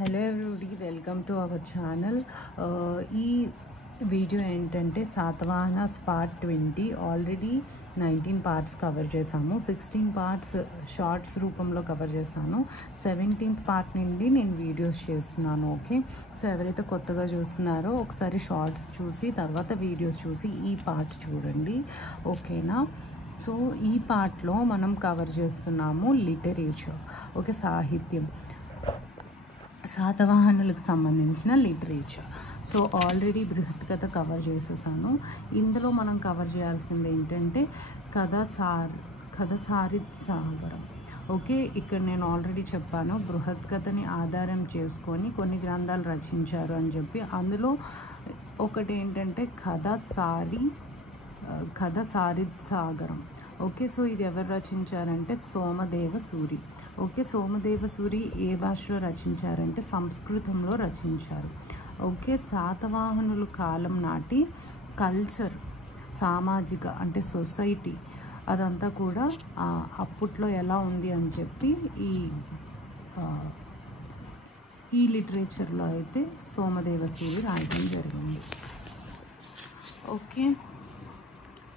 Hello everybody, welcome to our channel. ఈ video ఏంటంటే Satavahanas part 20. Already 19 parts cover చేశాము. 16 parts shorts రూపంలో cover చేశాను. 17th పార్ట్ నుండి నేను వీడియోస్ చేస్తున్నాను. ఓకే, సో ఎవరైతే కొత్తగా చూస్తున్నారో ఒకసారి షార్ట్స్ చూసి తర్వాత వీడియోస్ చూసి ఈ పార్ట్ చూడండి. ఓకేనా? సో ఈ పార్ట్లో మనం కవర్ చేస్తున్నాము లిటరేచర్. ఓకే, సాహిత్యం, శాతవాహనులకు సంబంధించిన లిటరేచర్. సో ఆల్రెడీ బృహత్ కథ కవర్ చేసేసాను. ఇందులో మనం కవర్ చేయాల్సింది ఏంటంటే కథ సాగరం. ఓకే, ఇక్కడ నేను ఆల్రెడీ చెప్పాను బృహత్ కథని ఆధారం చేసుకొని కొన్ని గ్రంథాలు రచించారు అని చెప్పి. అందులో ఒకటి ఏంటంటే కథ సాగరం. ఓకే, సో ఇది ఎవరు రచించారంటే సోమదేవ సూరి. ఓకే, సోమదేవ సూరి ఏ భాషలో రచించారంటే సంస్కృతంలో రచించారు. ఓకే, శాతవాహనుల కాలం నాటి కల్చర్, సామాజిక అంటే సొసైటీ అదంతా కూడా అప్పట్లో ఎలా ఉంది అని చెప్పి ఈ లిటరేచర్లో అయితే సోమదేవ సూరి రాయడం జరిగింది. ఓకే,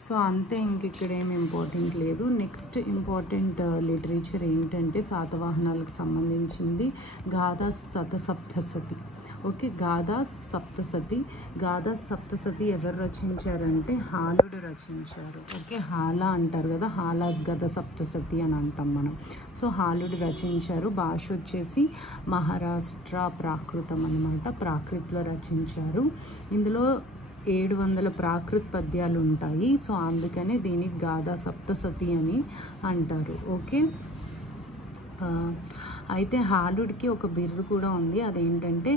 సో అంతే, ఇక్కడ ఏమి ఇంపార్టెంట్ లేదు. నెక్స్ట్ ఇంపార్టెంట్ లిటరేచర్ ఏంటంటే శాతవాహనాలకు సంబంధించింది గాథా సప్తసతి. ఓకే, గాథా సప్తసతి ఎవరు రచించారంటే హాలుడు రచించారు. ఓకే, హాలా అంటారు కదా, హాలాస్ గద సప్తసతి అని అంటాం మనం. సో హాలుడు రచించారు. భాష వచ్చేసి మహారాష్ట్ర ప్రాకృతం అన్నమాట, ప్రాకృతిలో రచించారు. ఇందులో 700 ప్రాకృత పద్యాలు ఉంటాయి. సో అందుకనే దీనికి గాథా సప్తసతి అని అంటారు. ఓకే, అయితే హాలుడికి ఒక బిరుదు కూడా ఉంది, అదేంటంటే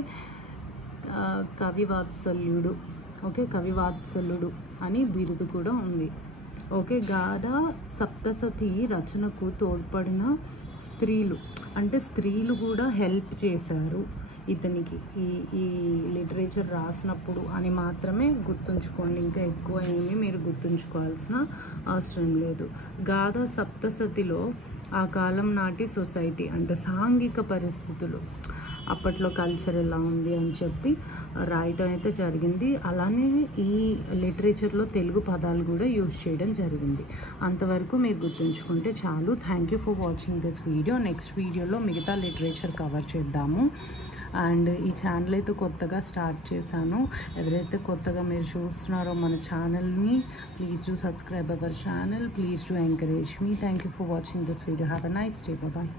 కవివాత్సల్యుడు. ఓకే, కవివాత్సల్యుడు అని బిరుదు కూడా ఉంది. ఓకే, గాథా సప్తసతి రచనకు తోడ్పడిన స్త్రీలు, అంటే స్త్రీలు కూడా హెల్ప్ చేశారు ఇతనికి ఈ లిటరేచర్ రాసినప్పుడు అని మాత్రమే గుర్తుంచుకోండి. ఇంకా ఎక్కువ ఏమీ మీరు గుర్తుంచుకోవాల్సిన అవసరం లేదు. గాథా సప్తసతిలో ఆ కాలం నాటి సొసైటీ అంటే సాంఘిక పరిస్థితులు, అప్పట్లో కల్చర్ ఎలా ఉంది అని చెప్పి రాయటం అయితే జరిగింది. అలానే ఈ లిటరేచర్లో తెలుగు పదాలు కూడా యూజ్ చేయడం జరిగింది. అంతవరకు మీరు గుర్తుంచుకుంటే చాలు. Thank you for watching this video. Next వీడియోలో మిగతా లిటరేచర్ కవర్ చేద్దాము. అండ్ ఈ ఛానల్ అయితే కొత్తగా స్టార్ట్ చేశాను. ఎవరైతే కొత్తగా మీరు చూస్తున్నారో మన ఛానల్ని, please do subscribe our channel. Please do encourage me. Thank you for watching this video. Have a nice day. Bye.